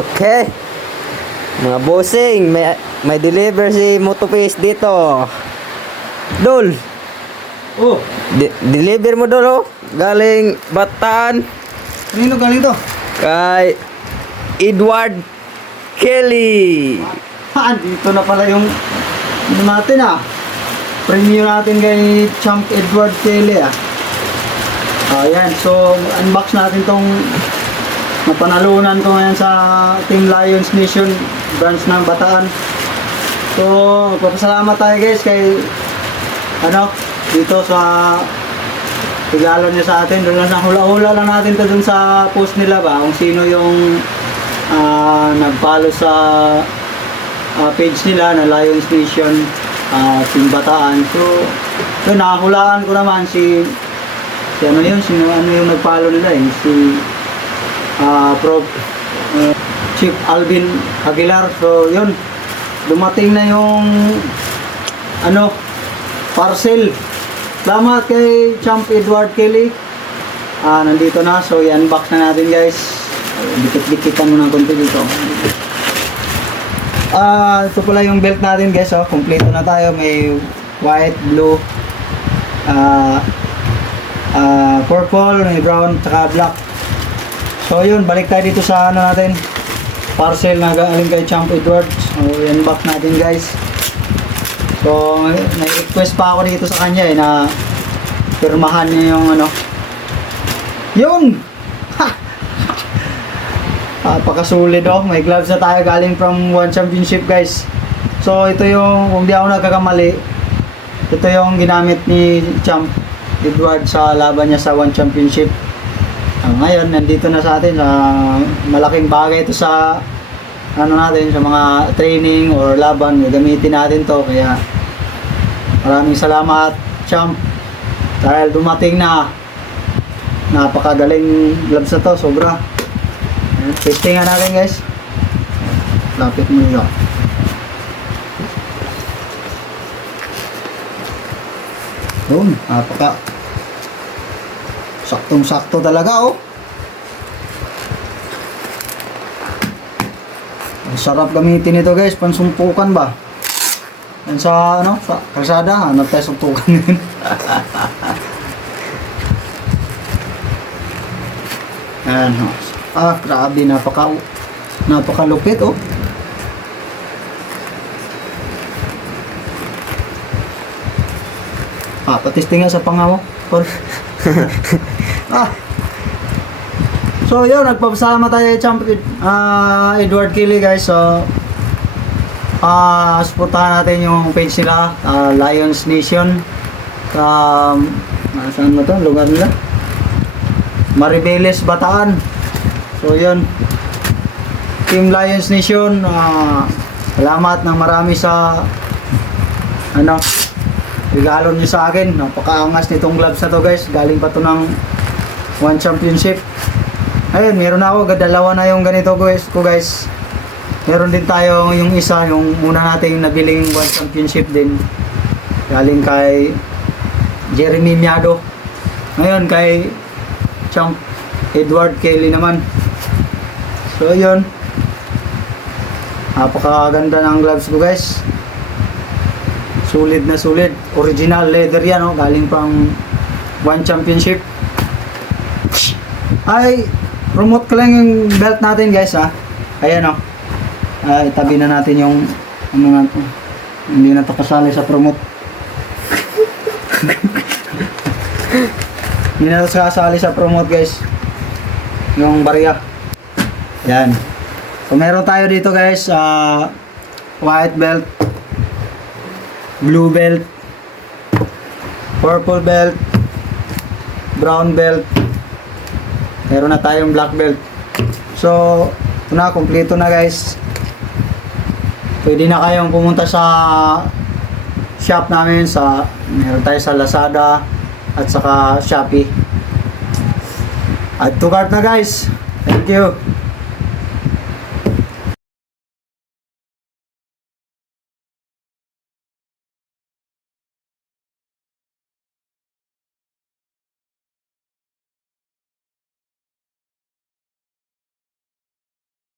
Okay. Mga bossing, may deliver si Motopace dito. Dol. Oh, Deliver mo dol oh. Galing Bataan kanino galing to? kay Edward Kelly. Dito na pala yung ano natin Premium natin kay Champ Edward Kelly Ayan, so unbox natin tong napanalunan ko ngayon sa Team Lions Nation branch ng Bataan. So, magpapasalamat tayo guys kay dito sa regalo niya sa atin. Doon lang hula-hula lang natin to dun sa post nila ba kung sino yung nag-follow sa page nila na Lions Nation Team Bataan. So, nakahulaan ko naman si ano yung nag-follow nila si Prof. Chief Alvin Aguilar. So, yun. Dumating na yung parcel. Salamat kay Champ Edward Kelly. Nandito na. So, i-unbox na natin guys. Dikit-dikitan mo ng konti dito. Ito pala yung belt natin guys. Kompleto na tayo. May white, blue, purple, may brown, tsaka black. So yun, balik tayo dito sa natin, parcel na galing kay Champ Edward. So i-unbox natin guys. So may request pa ako dito sa kanya na pirmahan niya yung yun. Napakasulit may gloves na tayo galing from One Championship guys. So ito yung, kung di ako nagkakamali, ito yung ginamit ni Champ Edward sa laban niya sa One Championship. Ngayon nandito na sa atin, malaking bagay ito sa natin, sa mga training or laban, gagamitin natin to. Kaya maraming salamat Champ dahil dumating na. Napakagaling gloves na to, sobra. Testingan natin guys. Lapit mo yun. Napaka saktong-sakto talaga Ang sarap gamitin ito guys, pansumpukan ba? Yan sa sa kalsada, tayo sumpukan din. Ayan grabe, napakalupit patisting nga sa pangaw. So yun, nagpapasalamat tayo kay Champ Edward Kelly guys. So supportahan natin yung page nila, Lions Nation. Saan mo to? Lugar nila? Maribeles, Bataan. So yun, Team Lions Nation, salamat ng marami sa regalo niyo sa akin. Napakaangas nitong gloves na to guys. Galing pa to ng One Championship. Ayun, meron na ako. Dalawa na yung ganito guys. Meron din tayo yung isa, yung muna nating nabiling One Championship din. Galing kay Jeremy Miado. Ngayon kay Champ Edward Kelly naman. So yun, napakaganda ng gloves ko guys. Sulit na sulit. Original leather yan galing pang One Championship. Ay, promote ko lang yung belt natin guys Ayan itabi na natin yung hindi na to kasali sa promote. Hindi na to kasali sa promote guys, yung barya. Yan. So meron tayo dito guys, white belt, blue belt, purple belt, brown belt. Meron na tayong black belt. So ito na, kompleto na guys. Pwede na kayong pumunta sa shop namin. Meron tayo sa Lazada at saka Shopee. Add to cart na guys. Thank you.